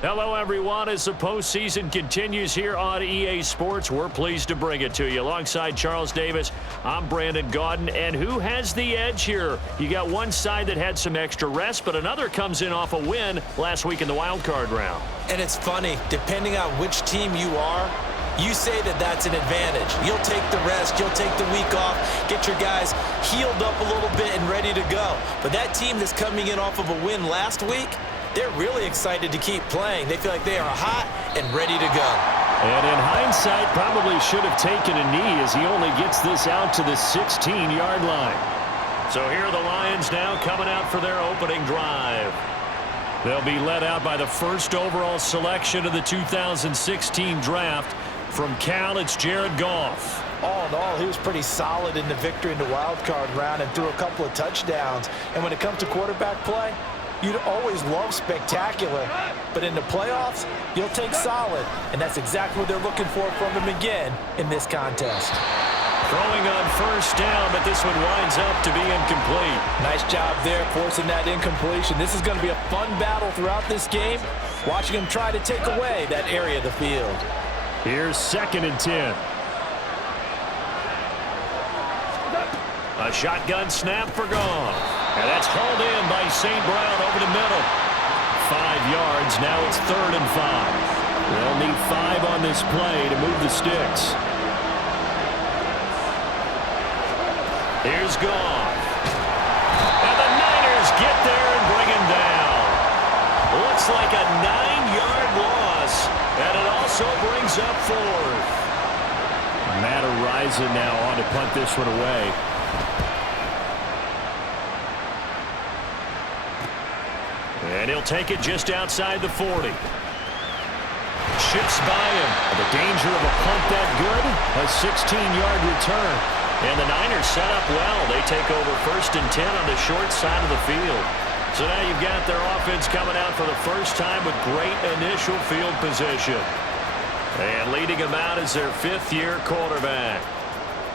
Hello, everyone. As the postseason continues here on EA Sports, we're pleased to bring it to you. Alongside Charles Davis, I'm Brandon Gaudin. And who has the edge here? You got one side that had some extra rest, but another comes in off a win last week in the wild card round. And it's funny, depending on which team you are, you say that that's an advantage. You'll take the rest, you'll take the week off, get your guys healed up a little bit and ready to go. But that team that's coming in off of a win last week, they're really excited to keep playing. They feel like they are hot and ready to go. And in hindsight, probably should have taken a knee as he only gets this out to the 16-yard line. So here are the Lions now coming out for their opening drive. They'll be led out by the first overall selection of the 2016 draft. From Cal, it's Jared Goff. All in all, he was pretty solid in the victory in the wild card round and threw a couple of touchdowns. And when it comes to quarterback play, you'd always love spectacular, but in the playoffs, you'll take solid, and that's exactly what they're looking for from him again in this contest. Throwing on first down, but this one winds up to be incomplete. Nice job there forcing that incompletion. This is going to be a fun battle throughout this game, watching him try to take away that area of the field. Here's 2nd and 10. A shotgun snap for Goff. And that's hauled in by St. Brown over the middle. 5 yards. Now it's 3rd and 5. They'll need 5 on this play to move the sticks. Here's Goff. And the Niners get there and bring him down. Looks like a 9-yard loss. And it also brings up 4th. Matt Ariza now on to punt this one away. And he'll take it just outside the 40. Shifts by him. The danger of a punt that good. A 16-yard return. And the Niners set up well. They take over 1st and 10 on the short side of the field. So now you've got their offense coming out for the first time with great initial field position. And leading him out is their 5th-year quarterback.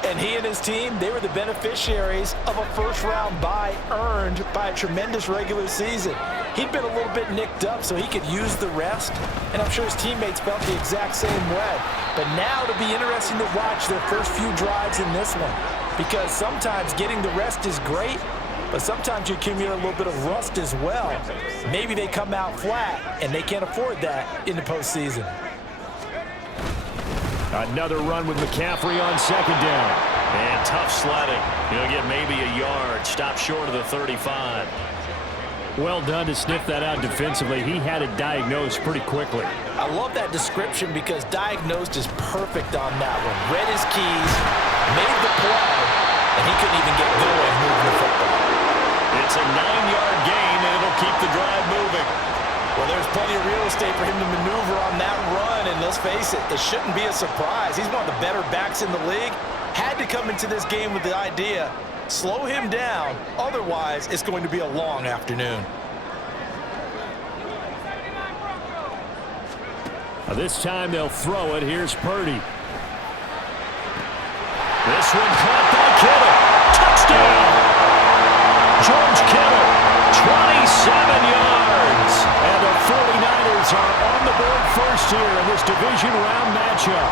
And he and his team, they were the beneficiaries of a first-round bye earned by a tremendous regular season. He'd been a little bit nicked up so he could use the rest, and I'm sure his teammates felt the exact same way. But now it'll be interesting to watch their first few drives in this one, because sometimes getting the rest is great, but sometimes you accumulate a little bit of rust as well. Maybe they come out flat, and they can't afford that in the postseason. Another run with McCaffrey on 2nd down. And tough sledding. He'll get maybe a yard. Stop short of the 35. Well done to sniff that out defensively. He had it diagnosed pretty quickly. I love that description because diagnosed is perfect on that one. Read his keys, made the play, and he couldn't even get going moving the football. It's a 9-yard gain, and it'll keep the drive moving. Well, there's plenty of real estate for him to maneuver on that run, and let's face it, it shouldn't be a surprise. He's one of the better backs in the league. Had to come into this game with the idea, slow him down, otherwise it's going to be a long afternoon. This time they'll throw it. Here's Purdy. This one caught by Kittle. Touchdown! George Kittle, 27 yards. And the 49ers are on the board first here in this division round matchup.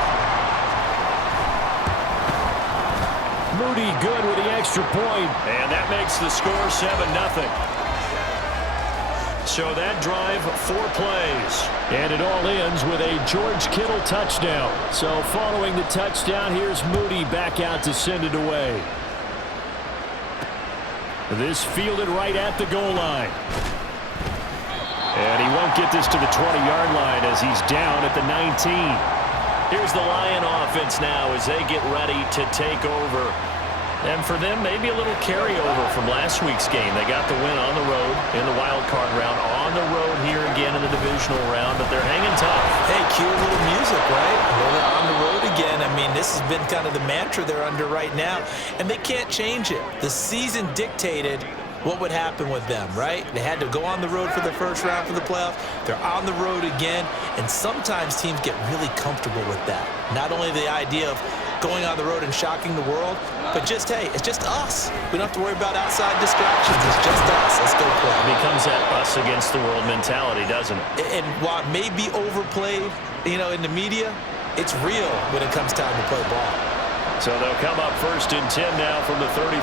Moody good with the extra point. And that makes the score 7-0. So that drive, 4 plays. And it all ends with a George Kittle touchdown. So following the touchdown, here's Moody back out to send it away. This fielded right at the goal line. And he won't get this to the 20-yard line as he's down at the 19. Here's the Lion offense now as they get ready to take over. And for them, maybe a little carryover from last week's game. They got the win on the road in the wild card round, on the road here again in the divisional round, but they're hanging tough. Hey, cue a little music, right? Well, they're on the road again. I mean, this has been kind of the mantra they're under right now, and they can't change it. The season dictated what would happen with them, right? They had to go on the road for the first round for the playoffs. They're on the road again, and sometimes teams get really comfortable with that. Not only the idea of going on the road and shocking the world. But just, hey, it's just us. We don't have to worry about outside distractions. It's just us. Let's go play. It becomes that us against the world mentality, doesn't it? And while it may be overplayed, you know, in the media, it's real when it comes time to play ball. So they'll come up 1st and 10 now from the 33.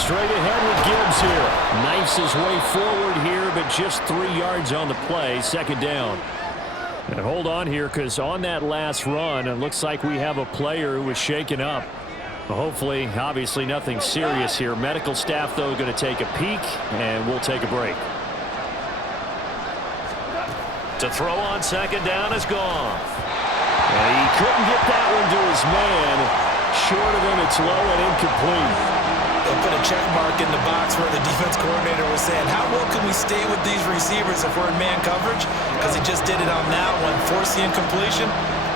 Straight ahead with Gibbs here. Knifes his way forward here, but just 3 yards on the play. 2nd down. And hold on here, because on that last run, it looks like we have a player who was shaken up. Hopefully, obviously nothing serious here. Medical staff, though, going to take a peek, and we'll take a break. To throw on 2nd down is gone. And he couldn't get that one to his man. Short of him, it's low and incomplete. They'll put a check mark in the box where the defense coordinator was saying, how well can we stay with these receivers if we're in man coverage? Because he just did it on that one, forcing incompletion.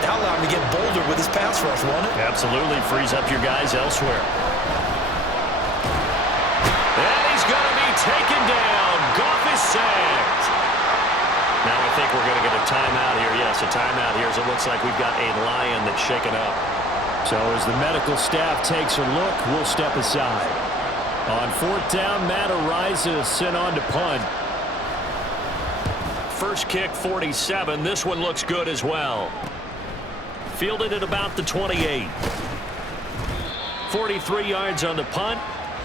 That allowed him to get bolder with his pass rush, won't it? Absolutely. Frees up your guys elsewhere. And he's going to be taken down. Goff is sacked. Now I think we're going to get a timeout here. Yes, a timeout here, as it looks like we've got a Lion that's shaken up. So as the medical staff takes a look, we'll step aside. On 4th down, Matt Araiza sent on to punt. First kick, 47. This one looks good as well. Fielded at about the 28. 43 yards on the punt.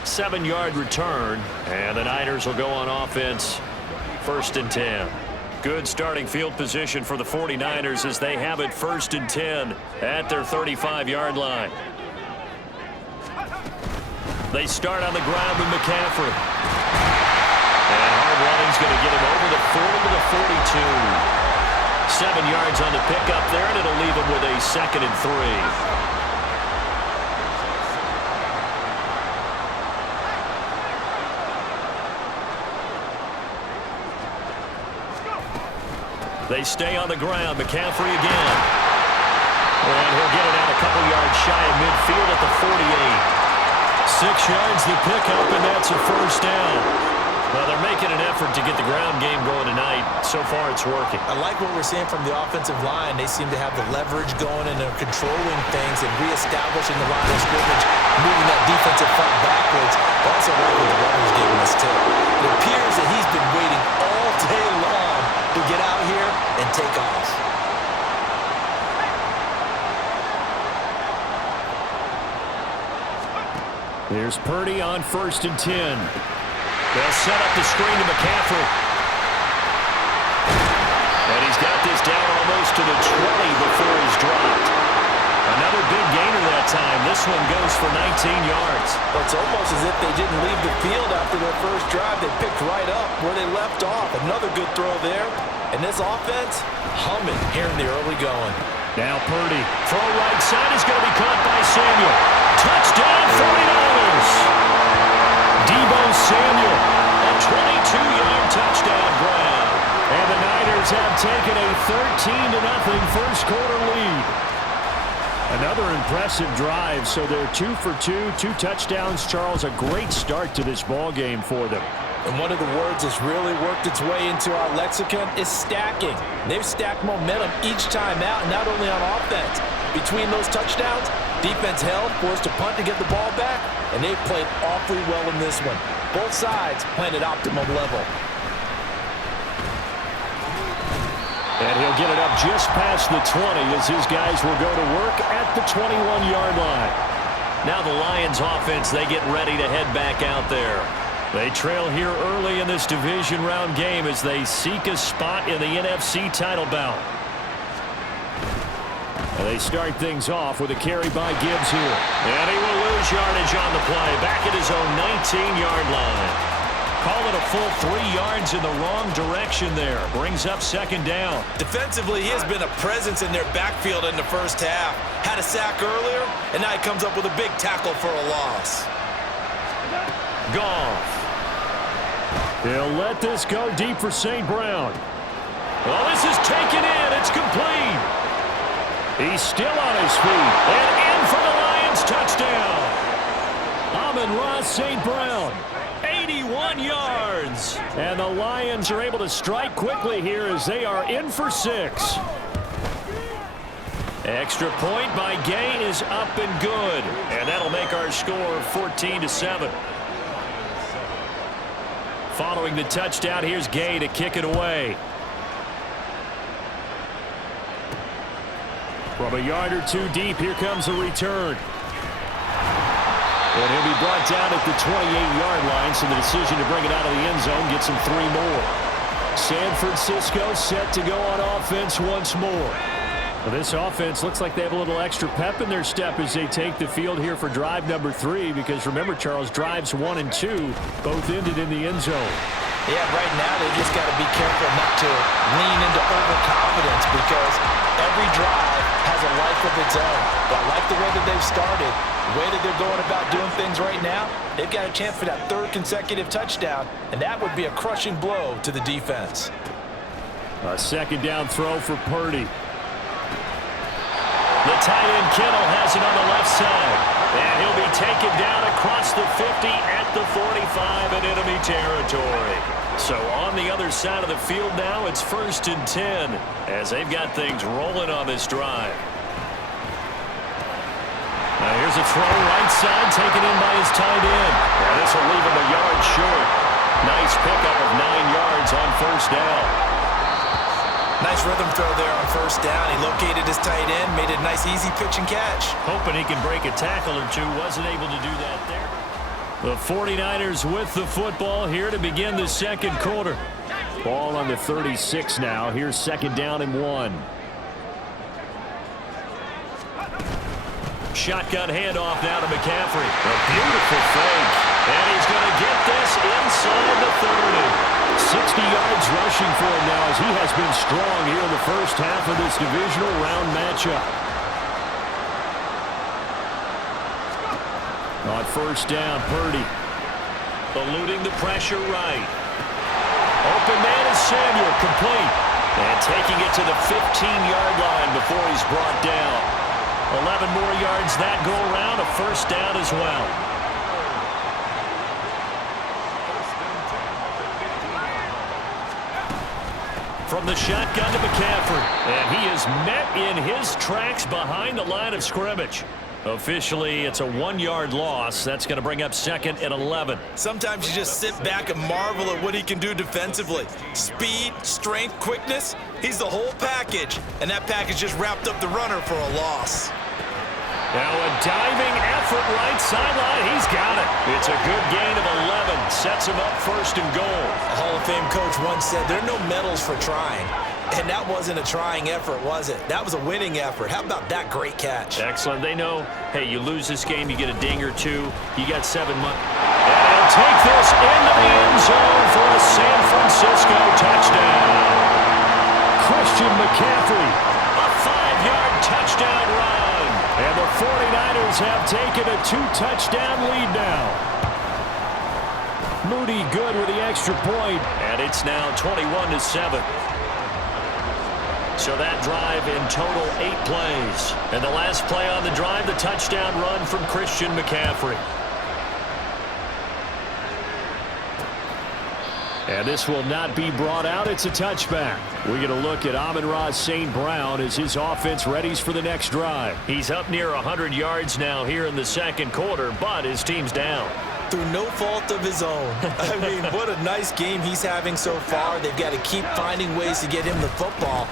7-yard return. And the Niners will go on offense. 1st and 10. Good starting field position for the 49ers as they have it 1st and 10 at their 35-yard line. They start on the ground with McCaffrey. And hard running's going to get him over the 40 to the 42. 7 yards on the pickup there, and it'll leave him with a 2nd and 3. They stay on the ground. McCaffrey again. And he'll get it out a couple yards shy of midfield at the 48. 6 yards the pickup, and that's a 1st down. Well, they're making an effort to get the ground game going tonight. So far, it's working. I like what we're seeing from the offensive line. They seem to have the leverage going, and they're controlling things and reestablishing the line of scrimmage, moving that defensive front backwards. But also like what the runner's giving us, too. It appears that he's been waiting all day long to get out here and take off. Here's Purdy on 1st and 10. They'll set up the screen to McCaffrey. And he's got this down almost to the 20 before he's dropped. Another big gainer that time. This one goes for 19 yards. Well, it's almost as if they didn't leave the field after their first drive. They picked right up where they left off. Another good throw there. And this offense, humming here in the early going. Now Purdy. Throw right side is going to be caught by Samuel. Touchdown 49ers. Deebo Samuel. A 22-yard touchdown grab. And the Niners have taken a 13-0 first-quarter lead. Another impressive drive, so they're 2 for 2, 2 touchdowns. Charles, a great start to this ball game for them. And one of the words that's really worked its way into our lexicon is stacking. They've stacked momentum each time out, not only on offense. Between those touchdowns, defense held, forced to punt to get the ball back, and they've played awfully well in this one. Both sides playing at optimum level. And he'll get it up just past the 20 as his guys will go to work at the 21-yard line. Now the Lions offense, they get ready to head back out there. They trail here early in this division round game as they seek a spot in the NFC title bout. And they start things off with a carry by Gibbs here. And he will lose yardage on the play, back at his own 19-yard line. Call it a full 3 yards in the wrong direction there. Brings up 2nd down. Defensively, he has been a presence in their backfield in the first half. Had a sack earlier, and now he comes up with a big tackle for a loss. Goff. He'll let this go deep for St. Brown. Well, this is taken in. It's complete. He's still on his feet. And in for the Lions touchdown. Amon-Ra St. Brown. 81 yards. And the Lions are able to strike quickly here as they are in for 6. Extra point by Gay is up and good. And that'll make our score 14-7. Following the touchdown, here's Gay to kick it away. From a yard or two deep, here comes a return. And he'll be brought down at the 28-yard line, so the decision to bring it out of the end zone gets him 3 more. San Francisco set to go on offense once more. Well, this offense looks like they have a little extra pep in their step as they take the field here for drive number 3, because remember, Charles, drives 1 and 2 both ended in the end zone. Yeah, right now they just got to be careful not to lean into overconfidence, because every drive has a life of its own. But I like the way that they've started, the way that they're going about doing things right now. They've got a chance for that 3rd consecutive touchdown, and that would be a crushing blow to the defense. A 2nd down throw for Purdy. The tight end Kittle has it on the left side. And he'll be taken down across the 50 at the 45 in enemy territory. So on the other side of the field now, it's 1st and 10 as they've got things rolling on this drive. Now here's a throw right side taken in by his tight end. Now this will leave him a yard short. Nice pickup of 9 yards on 1st down. Nice rhythm throw there on 1st down. He located his tight end, made it a nice easy pitch and catch. Hoping he can break a tackle or two. Wasn't able to do that there. The 49ers with the football here to begin the 2nd quarter. Ball on the 36 now. Here's 2nd down and 1. Shotgun handoff now to McCaffrey. A beautiful fake. And he's going to get this inside the 30. 60 yards rushing for him now as he has been strong here in the first half of this divisional round matchup. On 1st down, Purdy. Eluding the pressure right. Open man is Samuel, complete. And taking it to the 15-yard line before he's brought down. 11 more yards that go around, a 1st down as well. From the shotgun to McCaffrey. And he is met in his tracks behind the line of scrimmage. Officially, it's a 1-yard loss. That's going to bring up 2nd and 11. Sometimes you just sit back and marvel at what he can do defensively. Speed, strength, quickness. He's the whole package. And that package just wrapped up the runner for a loss. Now a diving effort right sideline. He's got it. It's a good gain of 11. Sets him up 1st and goal. A Hall of Fame coach once said there are no medals for trying. And that wasn't a trying effort, was it? That was a winning effort. How about that great catch? Excellent. They know, hey, you lose this game, you get a ding or 2. You got 7 months. And he'll take this into the end zone for a San Francisco touchdown. Christian McCaffrey, a 5-yard touchdown run. And the 49ers have taken a 2-touchdown lead now. Moody good with the extra point. And it's now 21-7. So that drive in total 8 plays. And the last play on the drive, the touchdown run from Christian McCaffrey. And this will not be brought out. It's a touchback. We get a look at Amon-Ra St. Brown as his offense readies for the next drive. He's up near 100 yards now here in the 2nd quarter, but his team's down. Through no fault of his own. I mean, what a nice game he's having so far. They've got to keep finding ways to get him the football.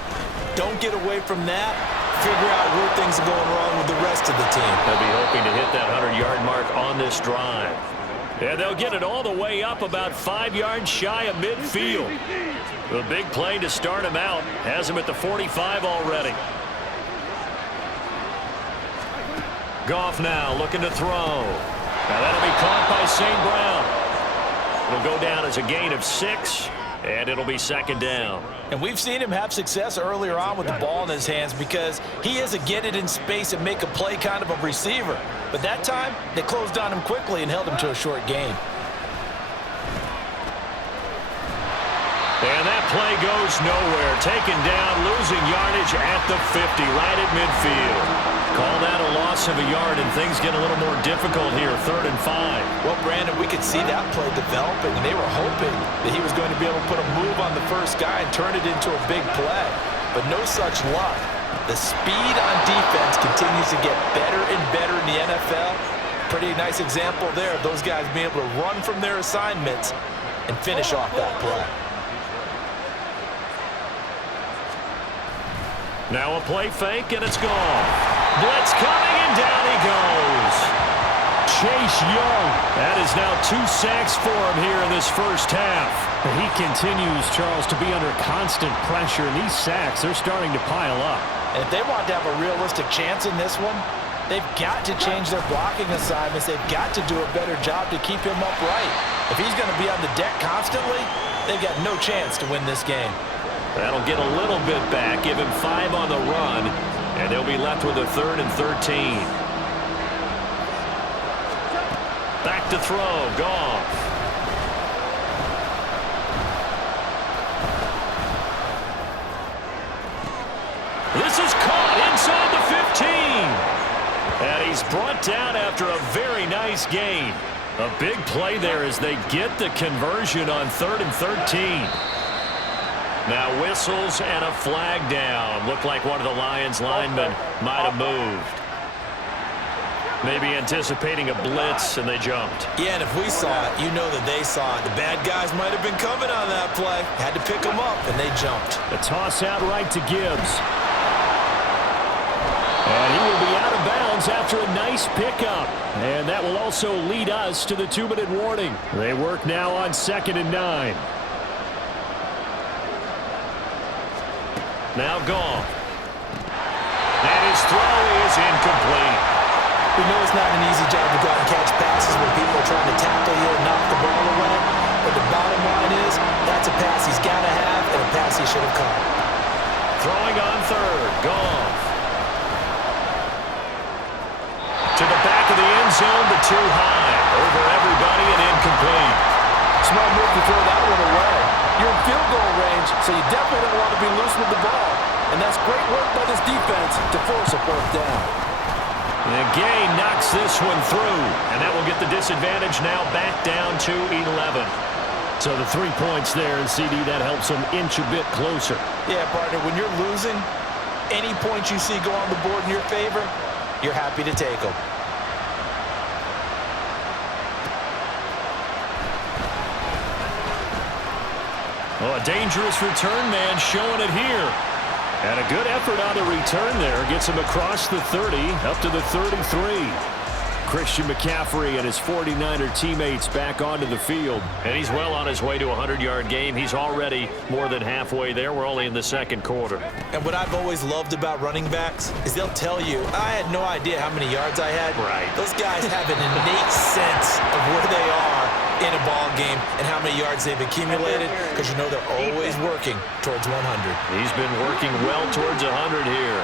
Don't get away from that. Figure out where things are going wrong with the rest of the team. They'll be hoping to hit that 100-yard mark on this drive. And they'll get it all the way up about 5 yards shy of midfield. The big play to start him out has him at the 45 already. Goff now looking to throw. Now that'll be caught by St. Brown. It'll go down as a gain of 6, and it'll be 2nd down. And we've seen him have success earlier on with the ball in his hands because he is a get it in space and make a play kind of a receiver. But that time, they closed on him quickly and held him to a short gain. And that play goes nowhere. Taken down, losing yardage at the 50, right at midfield. Call that a loss of a yard, and things get a little more difficult here, 3rd and 5. Well, Brandon, we could see that play developing, and they were hoping that he was going to be able to put a move on the first guy and turn it into a big play. But no such luck. The speed on defense continues to get better and better in the NFL. Pretty nice example there of those guys being able to run from their assignments and finish off that play. Now a play fake, and it's gone. Blitz coming, and down he goes. Chase Young. That is now 2 sacks for him here in this first half. He continues, Charles, to be under constant pressure, and these sacks, they're starting to pile up. And if they want to have a realistic chance in this one, they've got to change their blocking assignments. They've got to do a better job to keep him upright. If he's going to be on the deck constantly, they've got no chance to win this game. That'll get a little bit back, give him 5 on the run, and they'll be left with a 3rd and 13. Back to throw, Goff. This is caught inside the 15. And he's brought down after a very nice gain. A big play there as they get the conversion on 3rd and 13. Now whistles and a flag down. Looked like one of the Lions linemen might have moved. Maybe anticipating a blitz, and they jumped. Yeah, and if we saw it, you know that they saw it. The bad guys might have been coming on that play. Had to pick them up, and they jumped. The toss out right to Gibbs. And he will be out of bounds after a nice pickup. And that will also lead us to the 2-minute warning. They work now on 2nd and 9. Now Goff. And his throw is incomplete. We know it's not an easy job to go out and catch passes when people are trying to tackle you and knock the ball away. But the bottom line is, that's a pass he's got to have and a pass he should have caught. Throwing on 3rd. Goff. To the back of the end zone, but too high. Over everybody and incomplete. Smart move to throw that one away. You're in field goal range, so you definitely don't want to be loose with the ball. And that's great work by this defense to force a 4th down. The Gay knocks this one through, and that will get the disadvantage now back down to 11. So the 3 points there, and CD, that helps them inch a bit closer. Yeah, partner, when you're losing, any points you see go on the board in your favor, you're happy to take them. Oh, a dangerous return man showing it here. And a good effort on the return there. Gets him across the 30, up to the 33. Christian McCaffrey and his 49er teammates back onto the field. And he's well on his way to a 100-yard game. He's already more than halfway there. We're only in the 2nd quarter. And what I've always loved about running backs is they'll tell you, I had no idea how many yards I had. Right. Those guys have an innate sense of where they are in a ball game and how many yards they've accumulated, because you know they're always working towards 100. He's been working well towards 100 here.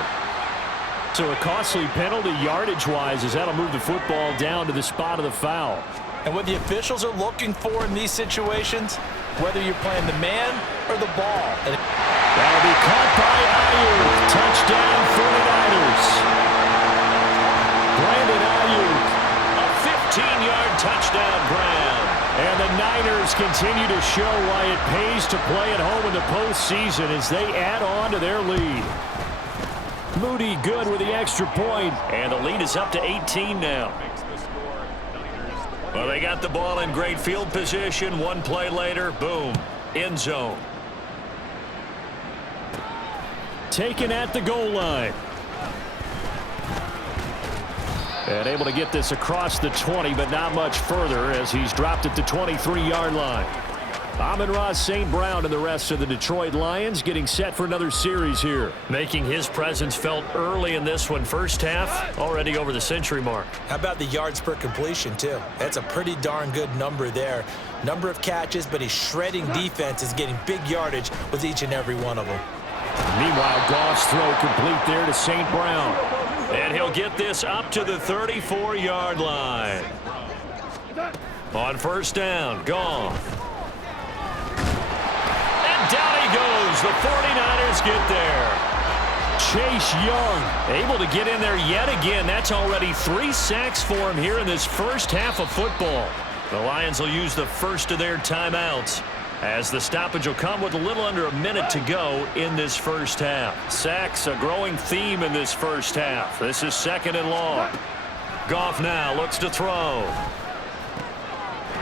So a costly penalty yardage-wise as that'll move the football down to the spot of the foul. And what the officials are looking for in these situations, whether you're playing the man or the ball. And that'll be caught by Ayuk. Touchdown 49ers. Brandon Ayuk, a 15-yard touchdown grab. And the Niners continue to show why it pays to play at home in the postseason as they add on to their lead. Moody good with the extra point, and the lead is up to 18 now. Well, they got the ball in great field position. One play later, boom, end zone. Taken at the goal line. And able to get this across the 20, but not much further as he's dropped at the 23-yard line. Amon-Ra St. Brown and the rest of the Detroit Lions getting set for another series here. Making his presence felt early in this one. First half, already over the century mark. How about the yards per completion, too? That's a pretty darn good number there. Number of catches, but he's shredding defense, is getting big yardage with each and every one of them. Meanwhile, Goff's throw complete there to St. Brown. And he'll get this up to the 34-yard line. On first down, Goff. And down he goes. The 49ers get there. Chase Young able to get in there yet again. That's already 3 sacks for him here in this first half of football. The Lions will use the first of their timeouts. as the stoppage will come with a little under a minute to go in this first half. Sacks, a growing theme in this first half. This is 2nd and long. Goff now looks to throw.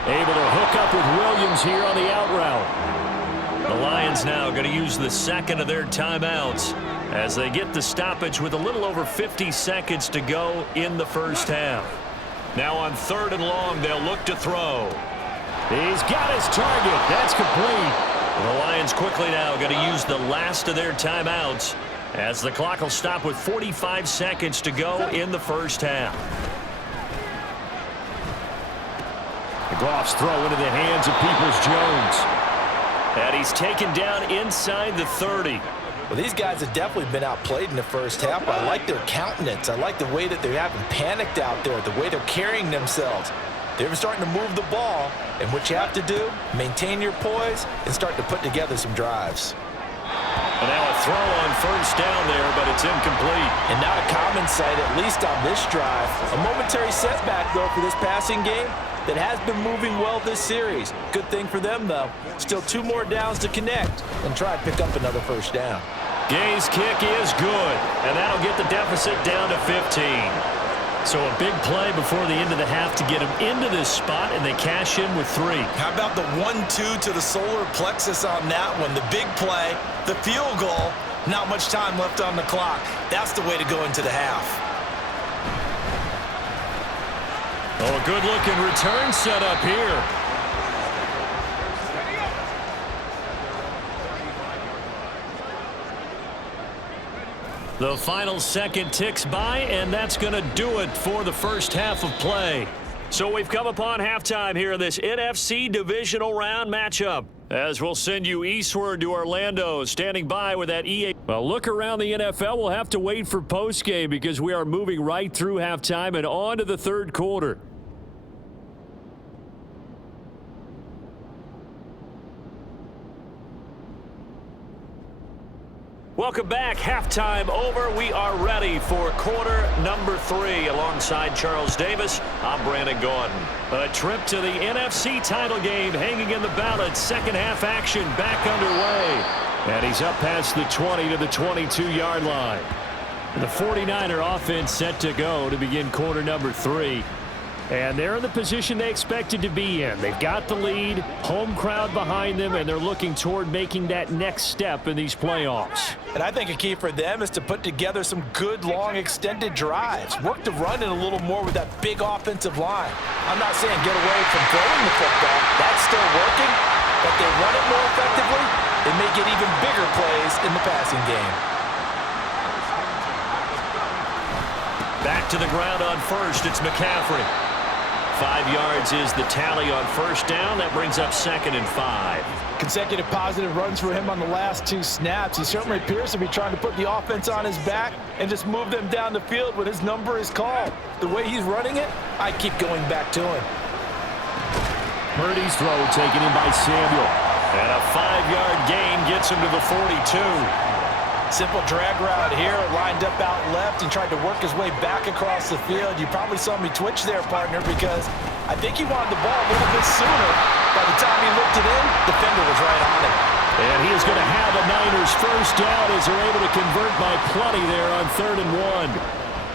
Able to hook up with Williams here on the out route. The Lions now going to use the second of their timeouts as they get the stoppage with a little over 50 seconds to go in the first half. Now on 3rd and long, they'll look to throw. He's got his target. That's complete. The Lions quickly now going to use the last of their timeouts as the clock will stop with 45 seconds to go in the first half. The Goff's throw into the hands of Peoples-Jones. And he's taken down inside the 30. Well, these guys have definitely been outplayed in the first half. I like their countenance. I like the way that they haven't panicked out there, the way they're carrying themselves. They're starting to move the ball, and what you have to do, maintain your poise and start to put together some drives. And now a throw on 1st down there, but it's incomplete. And not a common sight, at least on this drive. A momentary setback, though, for this passing game that has been moving well this series. Good thing for them, though. Still 2 more downs to connect and try to pick up another 1st down. Gay's kick is good, and that'll get the deficit down to 15. So a big play before the end of the half to get them into this spot, and they cash in with 3. How about the 1-2 to the solar plexus on that one? The big play, the field goal, not much time left on the clock. That's the way to go into the half. Oh, a good-looking return set up here. The final second ticks by, and that's going to do it for the first half of play. So we've come upon halftime here in this NFC Divisional Round matchup, as we'll send you eastward to Orlando, standing by with that EA. Well, look around the NFL. We'll have to wait for postgame because we are moving right through halftime and on to the 3rd quarter. Welcome back. Halftime over. We are ready for quarter number 3. Alongside Charles Davis, I'm Brandon Gordon. A trip to the NFC title game hanging in the balance. Second half action back underway. And he's up past the 20 to the 22-yard line. The 49er offense set to go to begin quarter number 3. And they're in the position they expected to be in. They've got the lead, home crowd behind them, and they're looking toward making that next step in these playoffs. And I think a key for them is to put together some good, long, extended drives. Work the run in a little more with that big offensive line. I'm not saying get away from throwing the football. That's still working. But they run it more effectively, they may get even bigger plays in the passing game. Back to the ground on 1st. It's McCaffrey. 5 yards is the tally on 1st down. That brings up 2nd and 5. Consecutive positive runs for him on the last 2 snaps. He certainly appears to be trying to put the offense on his back and just move them down the field when his number is called. The way he's running it, I keep going back to him. Purdy's throw taken in by Samuel. And a 5-yard gain gets him to the 42. Simple drag route here, lined up out left and tried to work his way back across the field. You probably saw me twitch there, partner, because I think he wanted the ball a little bit sooner. By the time he looked it in, the defender was right on it. And he is going to have a Niners 1st down as they're able to convert by plenty there on 3rd and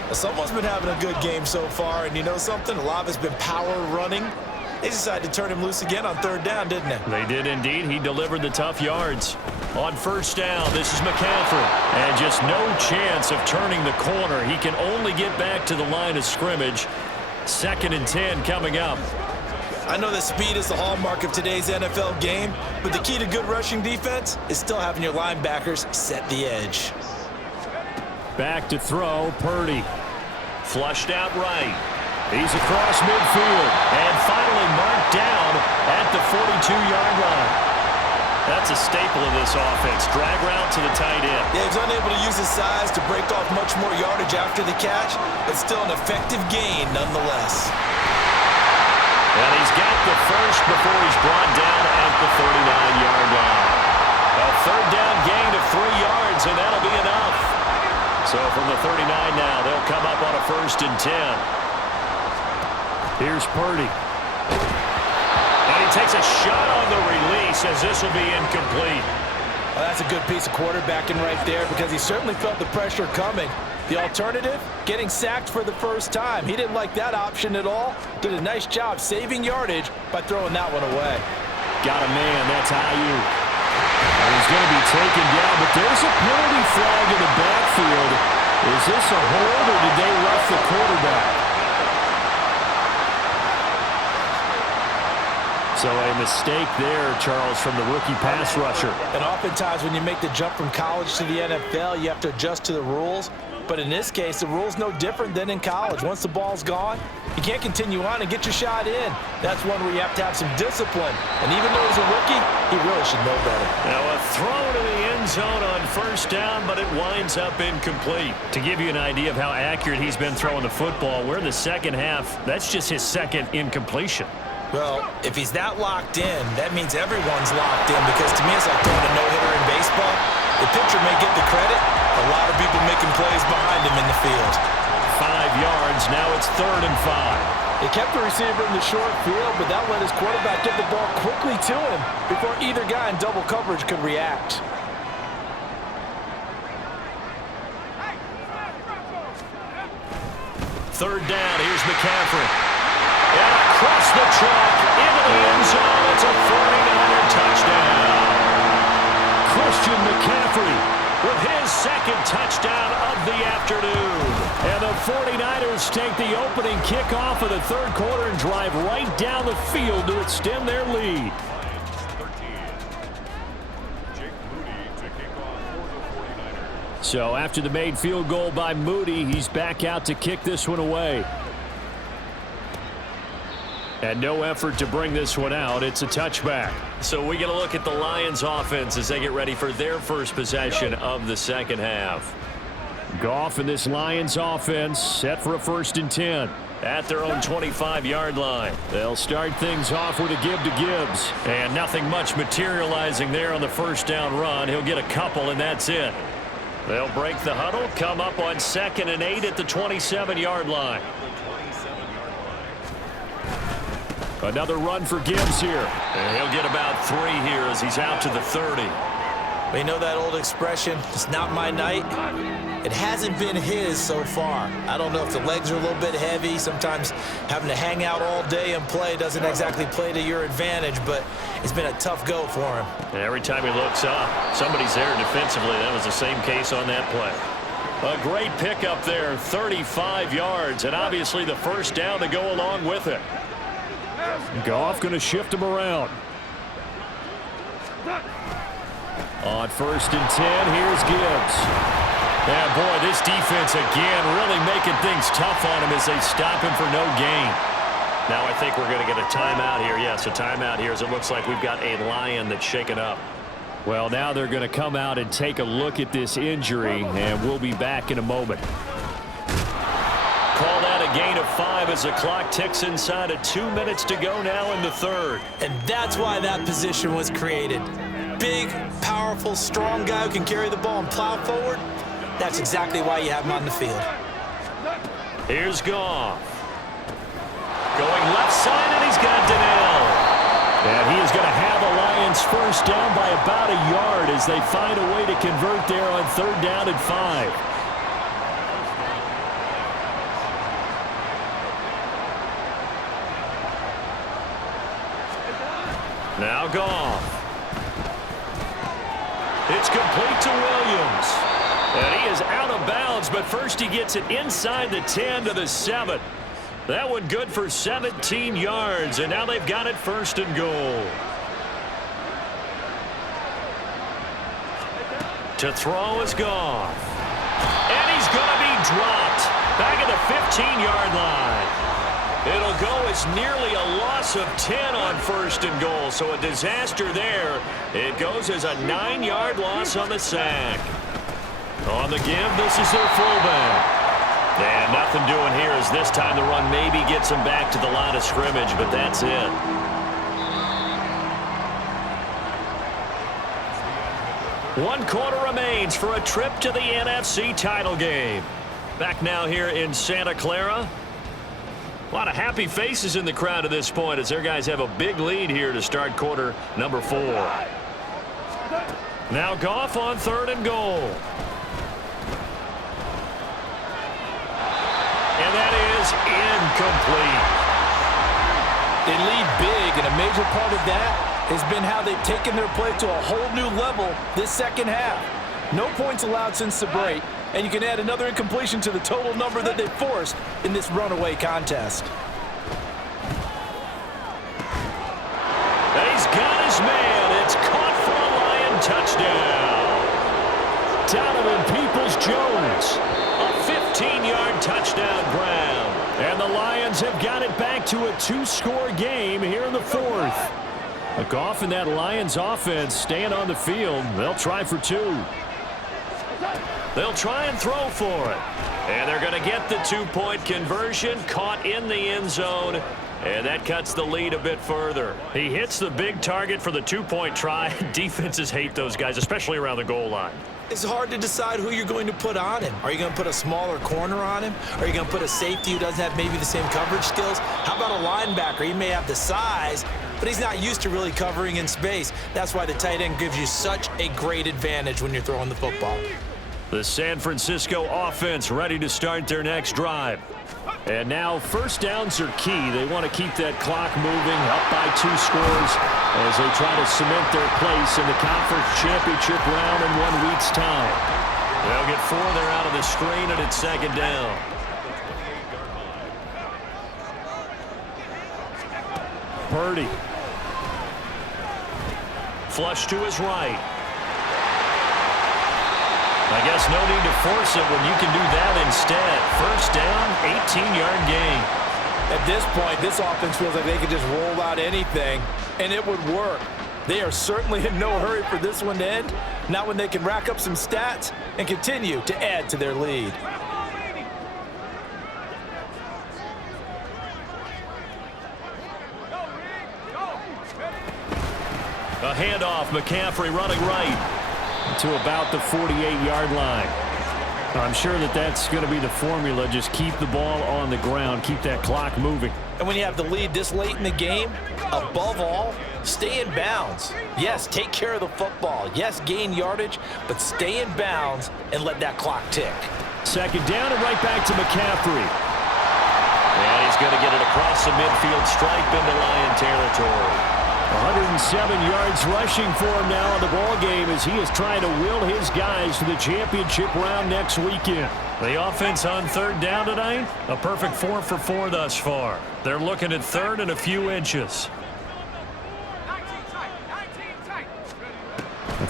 1. Someone's been having a good game so far, and you know something? A lot has been power running. They decided to turn him loose again on 3rd down, didn't they? They did indeed. He delivered the tough yards. On 1st down, this is McCaffrey. And just no chance of turning the corner. He can only get back to the line of scrimmage. 2nd and 10 coming up. I know that speed is the hallmark of today's NFL game, but the key to good rushing defense is still having your linebackers set the edge. Back to throw, Purdy. Flushed out right. He's across midfield and finally marked down at the 42-yard line. That's a staple of this offense. Drag route to the tight end. Yeah, he's unable to use his size to break off much more yardage after the catch, but still an effective gain nonetheless. And he's got the first before he's brought down at the 39-yard line. A 3rd down gain of 3 yards, and that'll be enough. So from the 39 now, they'll come up on a 1st and 10. Here's Purdy. And he takes a shot on the release as this will be incomplete. Well, that's a good piece of quarterbacking right there because he certainly felt the pressure coming. The alternative, getting sacked for the first time. He didn't like that option at all. Did a nice job saving yardage by throwing that one away. Got a man, that's Ayuk. He's going to be taken down, but there's a penalty flag in the backfield. Is this a hold or did they rough the quarterback? So a mistake there, Charles, from the rookie pass rusher. And oftentimes when you make the jump from college to the NFL, you have to adjust to the rules. But in this case, the rule's no different than in college. Once the ball's gone, you can't continue on and get your shot in. That's one where you have to have some discipline. And even though he's a rookie, he really should know better. Now a throw to the end zone on first down, but it winds up incomplete. To give you an idea of how accurate he's been throwing the football, we're in the second half. That's just his second incompletion. Well, if he's that locked in, that means everyone's locked in because to me it's like throwing a no-hitter in baseball. The pitcher may get the credit, a lot of people making plays behind him in the field. 5 yards, now it's 3rd and 5. They kept the receiver in the short field, but that let his quarterback get the ball quickly to him before either guy in double coverage could react. Third down, here's McCaffrey. And across the track, into the end zone, it's a 49er touchdown. Christian McCaffrey with his second touchdown of the afternoon. And the 49ers take the opening kickoff of the third quarter and drive right down the field to extend their lead. So after the made field goal by Moody, he's back out to kick this one away. And no effort to bring this one out. It's a touchback. So we get a look at the Lions offense as they get ready for their first possession of the second half. Goff and this Lions offense set for a 1st and 10. At their own 25-yard line. They'll start things off with a give to Gibbs. And nothing much materializing there on the first down run. He'll get a couple and that's it. They'll break the huddle, come up on 2nd and 8 at the 27-yard line. Another run for Gibbs here. And he'll get about 3 here as he's out to the 30. Well, you know that old expression, it's not my night? It hasn't been his so far. I don't know if the legs are a little bit heavy. Sometimes having to hang out all day and play doesn't exactly play to your advantage, but it's been a tough go for him. And every time he looks up, somebody's there defensively. That was the same case on that play. A great pickup there, 35 yards, and obviously the first down to go along with it. Goff going to shift him around. On 1st and 10, here's Gibbs. Yeah, boy, this defense again really making things tough on him as they stop him for no gain. Now I think we're going to get a timeout here. Yes, a timeout here as it looks like we've got a Lion that's shaken up. Well, now they're going to come out and take a look at this injury, and we'll be back in a moment. Call that a gain of 5 as the clock ticks inside of 2 minutes to go now in the third. And that's why that position was created. Big, powerful, strong guy who can carry the ball and plow forward. That's exactly why you have him on the field. Here's Goff. Going left side, and he's got Divisional. And he is going to have the Lions first down by about a yard as they find a way to convert there on 3rd down and 5. Now Goff. It's complete to Williams. And he is out of bounds, but first he gets it inside the 10 to the 7. That one good for 17 yards, and now they've got it 1st and goal. To throw is Goff. And he's going to be dropped back at the 15-yard line. It'll go as nearly a loss of 10 on 1st and goal, so a disaster there. It goes as a 9-yard loss on the sack. On the give, this is their fullback. And nothing doing here as this time the run maybe gets him back to the line of scrimmage, but that's it. One quarter remains for a trip to the NFC title game. Back now here in Santa Clara. A lot of happy faces in the crowd at this point as their guys have a big lead here to start quarter number 4. Now Goff on 3rd and goal. And that is incomplete. They lead big, and a major part of that has been how they've taken their play to a whole new level this second half. No points allowed since the break, and you can add another incompletion to the total number that they forced in this runaway contest. And he's got his man. It's caught for a Lion touchdown. Donovan Peoples-Jones, a 15-yard touchdown grab. And the Lions have got it back to a 2-score game here in the 4th. Goff and that Lions offense staying on the field. They'll try for 2. They'll try and throw for it. And they're going to get the 2-point conversion, caught in the end zone. And that cuts the lead a bit further. He hits the big target for the 2-point try. Defenses hate those guys, especially around the goal line. It's hard to decide who you're going to put on him. Are you going to put a smaller corner on him? Are you going to put a safety who doesn't have maybe the same coverage skills? How about a linebacker? He may have the size, but he's not used to really covering in space. That's why the tight end gives you such a great advantage when you're throwing the football. The San Francisco offense ready to start their next drive. And now first downs are key. They want to keep that clock moving, up by 2 scores as they try to cement their place in the conference championship round in 1 week's time. They'll get 4 there out of the screen, and it's 2nd down. Purdy. Flush to his right. I guess no need to force it when you can do that instead. First down, 18-yard gain. At this point, this offense feels like they could just roll out anything, and it would work. They are certainly in no hurry for this one to end, not when they can rack up some stats and continue to add to their lead. A handoff, McCaffrey running right to about the 48-yard line. I'm sure that that's going to be the formula. Just keep the ball on the ground. Keep that clock moving. And when you have the lead this late in the game, above all, stay in bounds. Yes, take care of the football. Yes, gain yardage, but stay in bounds and let that clock tick. 2nd down and right back to McCaffrey. And he's going to get it across the midfield stripe into Lion territory. 107 yards rushing for him now in the ball game as he is trying to will his guys to the championship round next weekend. The offense on 3rd down tonight, a perfect 4 for 4 thus far. They're looking at 3rd and a few inches.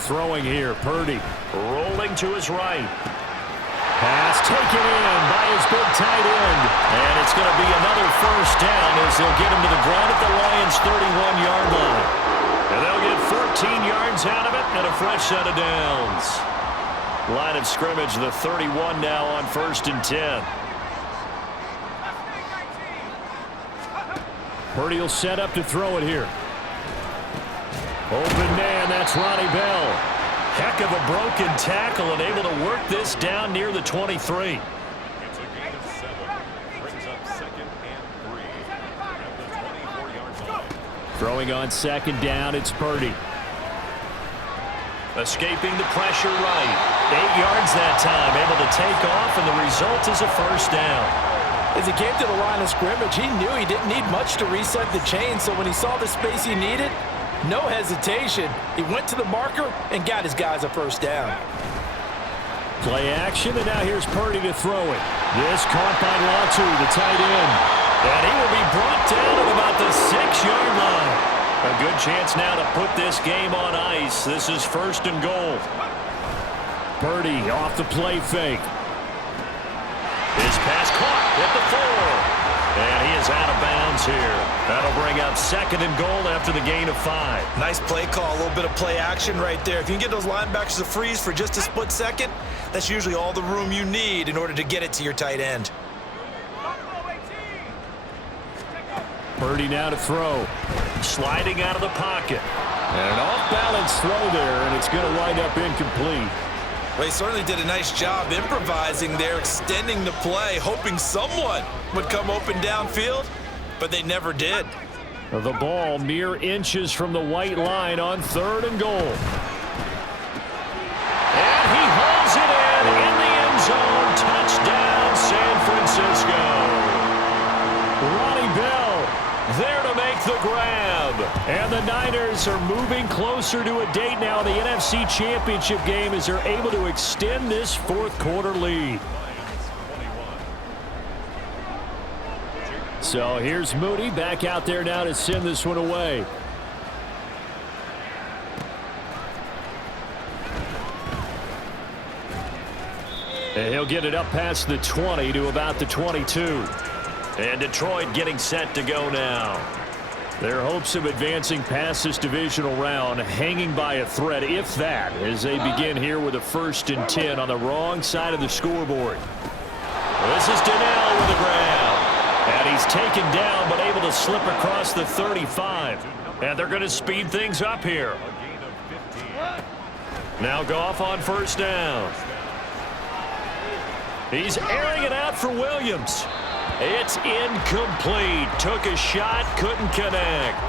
Throwing here, Purdy rolling to his right. Pass taken in by his big tight end. And it's going to be another first down as they'll get him to the ground at the Lions' 31-yard line. And they'll get 14 yards out of it and a fresh set of downs. Line of scrimmage, the 31 now on 1st and 10. Purdy will set up to throw it here. Open man, that's Ronnie Bell. Heck of a broken tackle and able to work this down near the 23. It's a gain of 7. Brings up 2nd and 3 at the 24-yard line. Throwing on 2nd down, it's Purdy. Escaping the pressure right. 8 yards that time, able to take off, and the result is a first down. As he came to the line of scrimmage, he knew he didn't need much to reset the chain, so when he saw the space he needed, no hesitation. He went to the marker and got his guys a first down. Play action, and now here's Purdy to throw it. This caught by Latu, the tight end. And he will be brought down at about the 6-yard line. A good chance now to put this game on ice. This is 1st and goal. Purdy off the play fake. His pass caught at the 4. And he is out of bounds here. That'll bring up 2nd and goal after the gain of 5. Nice play call, a little bit of play action right there. If you can get those linebackers to freeze for just a split second, that's usually all the room you need in order to get it to your tight end. Purdy now to throw. Sliding out of the pocket. And an off-balance throw there, and it's going to wind up incomplete. Well, he certainly did a nice job improvising there, extending the play, hoping someone would come open downfield, but they never did. The ball mere inches from the white line on 3rd and goal. And he hauls it in the end zone. Touchdown, San Francisco. Ronnie Bell there to make the grab. And the Niners are moving closer to a date now in the NFC Championship game as they're able to extend this 4th quarter lead. So here's Moody back out there now to send this one away. And he'll get it up past the 20 to about the 22. And Detroit getting set to go now. Their hopes of advancing past this divisional round hanging by a thread, if that, as they begin here with a 1st and 10 on the wrong side of the scoreboard. This is Donnell with the grab. And he's taken down but able to slip across the 35. And they're going to speed things up here. Now Goff on 1st down. He's airing it out for Williams. It's incomplete. Took a shot, couldn't connect.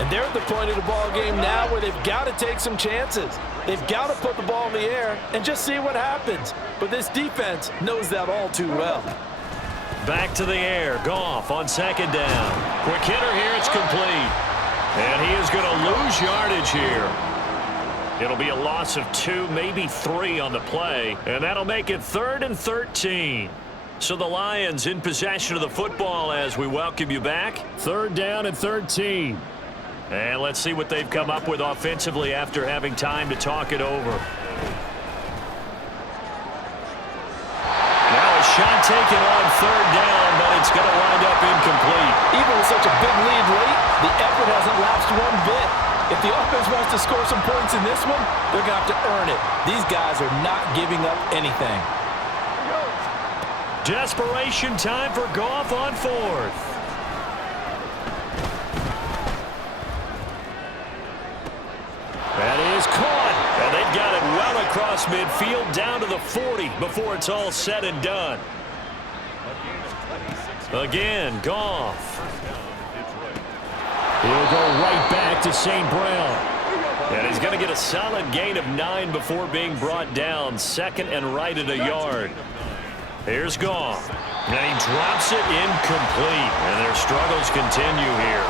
And they're at the point of the ball game now where they've got to take some chances. They've got to put the ball in the air and just see what happens. But this defense knows that all too well. Back to the air. Goff on 2nd down. Quick hitter here. It's complete. And he is going to lose yardage here. It'll be a loss of 2, maybe 3 on the play. And that'll make it 3rd and 13. So the Lions in possession of the football as we welcome you back. 3rd down and 13. And let's see what they've come up with offensively after having time to talk it over. Now a shot taken on 3rd down, but it's going to wind up incomplete. Even with such a big lead late, the effort hasn't lapsed one bit. If the offense wants to score some points in this one, they're going to have to earn it. These guys are not giving up anything. Desperation time for Goff on 4th. That is caught. And they've got it well across midfield down to the 40 before it's all said and done. Again, Goff. He'll go right back to St. Brown. And he's going to get a solid gain of 9 before being brought down. 2nd and right at a yard. Here's Goff. And he drops it incomplete. And their struggles continue here.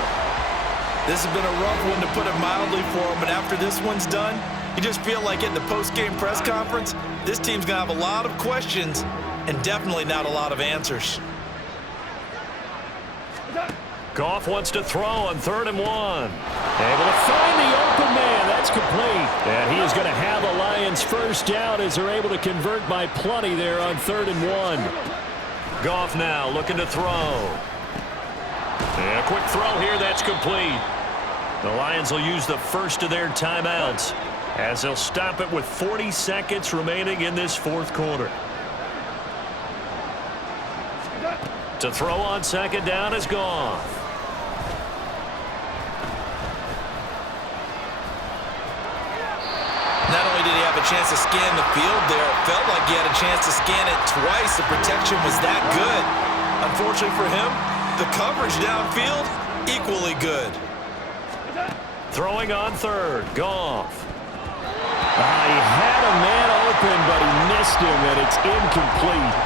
This has been a rough one, to put it mildly, for him. But after this one's done, you just feel like in the post-game press conference, this team's going to have a lot of questions and definitely not a lot of answers. Goff wants to throw on 3rd and 1. Able to find the open man. That's complete. And he is going to have the Lions 1st down as they're able to convert by plenty there on 3rd and 1. Goff now looking to throw. And a quick throw here. That's complete. The Lions will use the 1st of their timeouts as they'll stop it with 40 seconds remaining in this 4th quarter. To throw on 2nd down is Goff. Not only did he have a chance to scan the field there, it felt like he had a chance to scan it twice. The protection was that good. Unfortunately for him, the coverage downfield, equally good. Throwing on 3rd, Goff. He had a man open, but he missed him, and it's incomplete.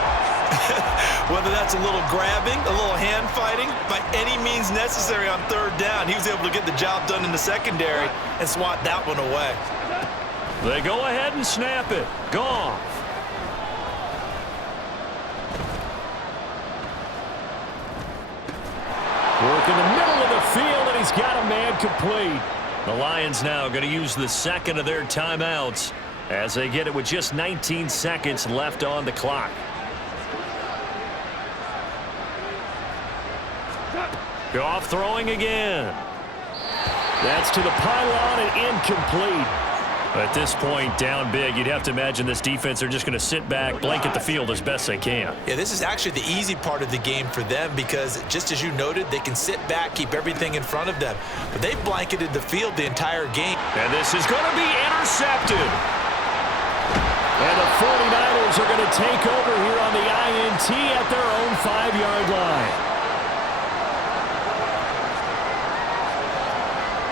Whether that's a little grabbing, a little hand fighting, by any means necessary on 3rd down, he was able to get the job done in the secondary and swat that one away. They go ahead and snap it. Goff. Work in the middle of the field, and he's got a man complete. The Lions now going to use the 2nd of their timeouts as they get it with just 19 seconds left on the clock. Goff throwing again. That's to the pylon and incomplete. At this point, down big, you'd have to imagine this defense are just going to sit back, blanket the field as best they can. Yeah, this is actually the easy part of the game for them because, just as you noted, they can sit back, keep everything in front of them. But they've blanketed the field the entire game. And this is going to be intercepted. And Bengals are going to take over here on the INT at their own 5-yard line.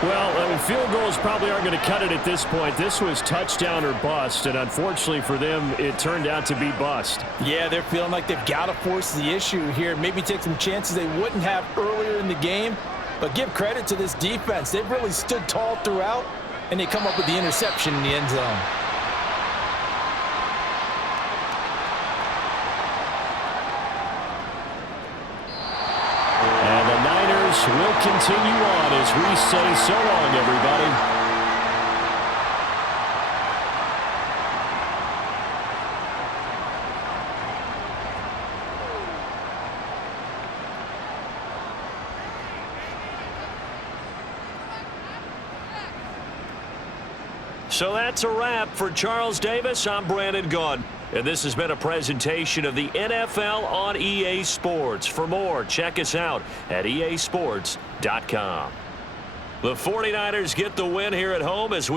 Well, field goals probably aren't going to cut it at this point. This was touchdown or bust, and unfortunately for them, it turned out to be bust. Yeah, they're feeling like they've got to force the issue here. Maybe take some chances they wouldn't have earlier in the game. But give credit to this defense. They've really stood tall throughout, and they come up with the interception in the end zone. And the Niners will continue on as we say so long, everybody. So that's a wrap for Charles Davis. I'm Brandon Gunn. And this has been a presentation of the NFL on EA Sports. For more, check us out at easports.com. The 49ers get the win here at home as we